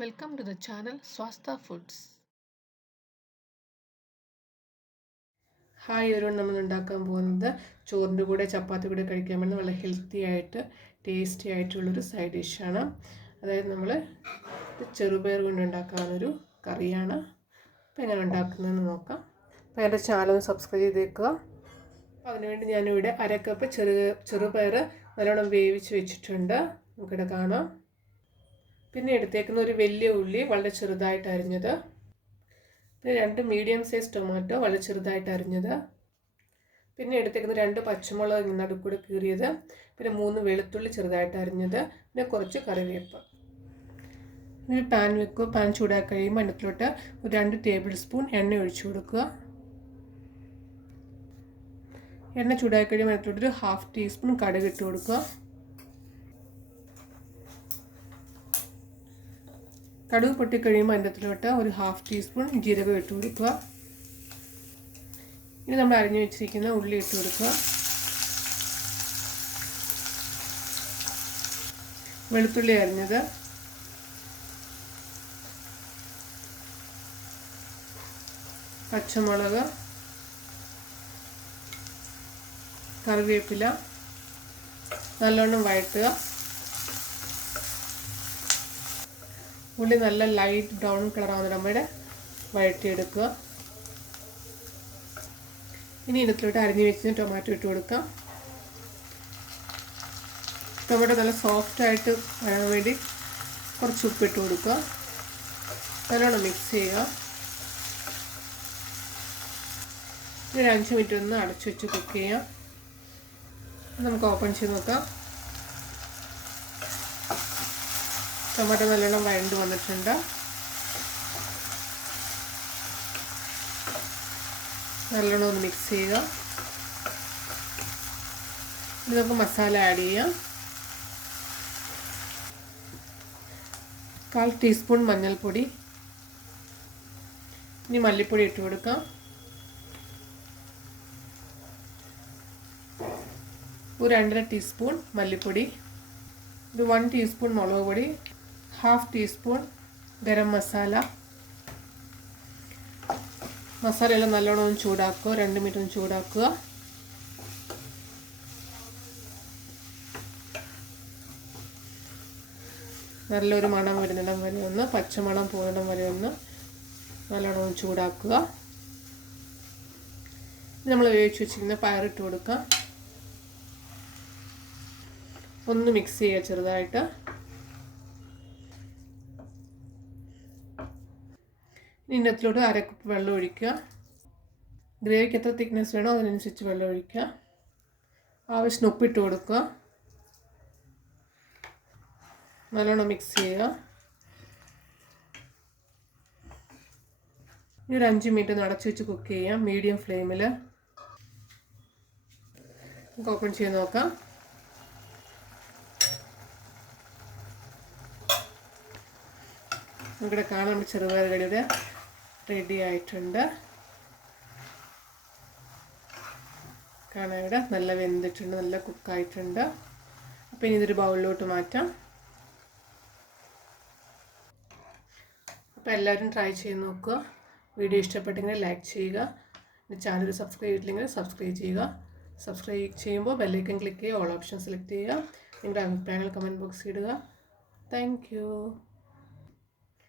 Welcome to the channel Swastha Foods. Hi everyone, നമ്മൾ ഉണ്ടാക്കാൻ പോകുന്നത് ചോറിൻ്റെ കൂടെ ചപ്പാത്തി കൂടെ കഴിക്കാൻ പറ്റുന്ന വളരെ ഹെൽത്തി ആയിട്ട് ടേസ്റ്റി ആയിട്ടുള്ളൊരു സൈഡ് ഡിഷാണ്. അതായത് നമ്മൾ ചെറുപയർ കൊണ്ട് ഉണ്ടാക്കാവുന്നൊരു കറിയാണ്. അപ്പോൾ എങ്ങനെ ഉണ്ടാക്കുന്നതെന്ന് നോക്കാം. അപ്പോൾ എൻ്റെ ചാനൽ ഒന്ന് സബ്സ്ക്രൈബ് ചെയ്തേക്കുക. അപ്പോൾ അതിനുവേണ്ടി ഞാനിവിടെ അരക്കപ്പ് ചെറുപയർ നല്ലോണം വേവിച്ച് വെച്ചിട്ടുണ്ട്. നമുക്കിവിടെ കാണാം. പിന്നെ എടുത്തേക്കുന്ന ഒരു വലിയ ഉള്ളി വളരെ ചെറുതായിട്ട് അരിഞ്ഞത്, പിന്നെ 2 മീഡിയം സൈസ് ടൊമാറ്റോ വളരെ ചെറുതായിട്ട് അരിഞ്ഞത്, പിന്നെ എടുത്തേക്കുന്ന 2 പച്ചമുളക് നടുക്കൂടെ കീറിയത്, പിന്നെ 3 വെളുത്തുള്ളി ചെറുതായിട്ട് അരിഞ്ഞത്, പിന്നെ കുറച്ച് കറിവേപ്പ്. ഇനി പാൻ വെക്കുക. പാൻ ചൂടാക്കി കഴിയുമ്പോൾ അതിനകത്തോട്ട് ഒരു 2 ടേബിൾ സ്പൂൺ എണ്ണ ഒഴിച്ചു കൊടുക്കുക. എണ്ണ ചൂടാക്കി കഴിയുമ്പോൾ അതിനകത്തോട്ടൊരു 1/2 ടീസ്പൂൺ കടുക് ഇട്ട് കൊടുക്കുക. കടുക് പൊട്ടിക്കഴിയുമ്പോൾ അതിൻ്റെ അകത്തോട്ട് ഒരു 1/2 ടീസ്പൂൺ ജീരകം ഇട്ട് കൊടുക്കുക. ഇനി നമ്മൾ അരിഞ്ഞു വെച്ചിരിക്കുന്ന ഉള്ളി ഇട്ട് കൊടുക്കുക. വെളുത്തുള്ളി അരിഞ്ഞത്, പച്ചമുളക്, കറിവേപ്പില നല്ലോണം വഴറ്റുക. ഉള്ളി നല്ല ലൈറ്റ് ബ്രൗൺ കളറാവുന്ന നമ്മുടെ വഴറ്റിയെടുക്കുക. ഇനി ഇതിലോട്ട് അരിഞ്ഞു വെച്ച് ടൊമാറ്റോ ഇട്ട് കൊടുക്കാം. ടൊമാറ്റോ നല്ല സോഫ്റ്റായിട്ട് വരാൻ വേണ്ടി കുറച്ച് ഉപ്പിട്ട് കൊടുക്കുക. നല്ലോണം മിക്സ് ചെയ്യുക. ഒരു 5 മിനിറ്റ് ഒന്ന് അടച്ചു വെച്ച് കുക്ക് ചെയ്യാം. നമുക്ക് ഓപ്പൺ ചെയ്ത് നോക്കാം. ടൊമാറ്റോ നല്ലോണം വഴണ്ട് വന്നിട്ടുണ്ട്. നല്ലോണം ഒന്ന് മിക്സ് ചെയ്യുക. ഇനി നമുക്ക് മസാല ആഡ് ചെയ്യാം. 1/4 ടീസ്പൂൺ മഞ്ഞൾപ്പൊടി, ഇനി മല്ലിപ്പൊടി ഇട്ട് കൊടുക്കാം. ഒരു 2.5 ടീസ്പൂൺ മല്ലിപ്പൊടി, ഒരു 1 ടീസ്പൂൺ മുളക് പൊടി, 1/2 ടീസ്പൂൺ ഗരം മസാല. മസാലയെല്ലാം നല്ലോണം ഒന്ന് ചൂടാക്കുക. 2 മിനിറ്റ് ഒന്ന് ചൂടാക്കുക. നല്ലൊരു മണം വരുന്നിടം വരെ ഒന്ന്, പച്ചമണം പോകുന്നിടം വരെ ഒന്ന് നല്ലോണം ഒന്ന് ചൂടാക്കുക. നമ്മൾ വേവിച്ച് വെച്ചിരിക്കുന്ന പയറിട്ട് കൊടുക്കുക. ഒന്ന് മിക്സ് ചെയ്യുക ചെറുതായിട്ട്. ഇതിൻ്റെ അകത്തോട്ട് 1/2 കപ്പ് വെള്ളം ഒഴിക്കുക. ഗ്രേവിക്ക് എത്ര തിക്നെസ് വേണോ അതിനനുസരിച്ച് വെള്ളം ഒഴിക്കുക. ആവശ്യത്തിന് ഉപ്പിട്ട് കൊടുക്കുക. നല്ലോണം മിക്സ് ചെയ്യുക. ഇനി ഒരു 5 മിനിറ്റ് അടച്ചു വെച്ച് കുക്ക് ചെയ്യാം മീഡിയം ഫ്ലെയിമിൽ. നമുക്ക് ഓപ്പൺ ചെയ്ത് നോക്കാം. നമുക്കിവിടെ കാണാൻ നമ്മുടെ ചെറുപയർ കറിയുടെ റെഡി ആയിട്ടുണ്ട്. കാണാൻ ഇവിടെ നല്ല വെന്തിട്ടുണ്ട്, നല്ല കുക്കായിട്ടുണ്ട്. അപ്പോൾ ഇനി ഇതൊരു ബൗളിലോട്ട് മാറ്റാം. അപ്പോൾ എല്ലാവരും ട്രൈ ചെയ്ത് നോക്കുക. വീഡിയോ ഇഷ്ടപ്പെട്ടെങ്കിൽ ലൈക്ക് ചെയ്യുക. ചാനൽ സബ്സ്ക്രൈബ് ചെയ്തില്ലെങ്കിൽ സബ്സ്ക്രൈബ് ചെയ്യുക. സബ്സ്ക്രൈബ് ചെയ്യുമ്പോൾ ബെല്ലൈക്കൺ ക്ലിക്ക് ചെയ്യുക, ഓൾ ഓപ്ഷൻ സെലക്ട് ചെയ്യുക. നിങ്ങളുടെ അഭിപ്രായങ്ങൾ കമൻറ്റ് ബോക്സിൽ ഇടുക. Thank you.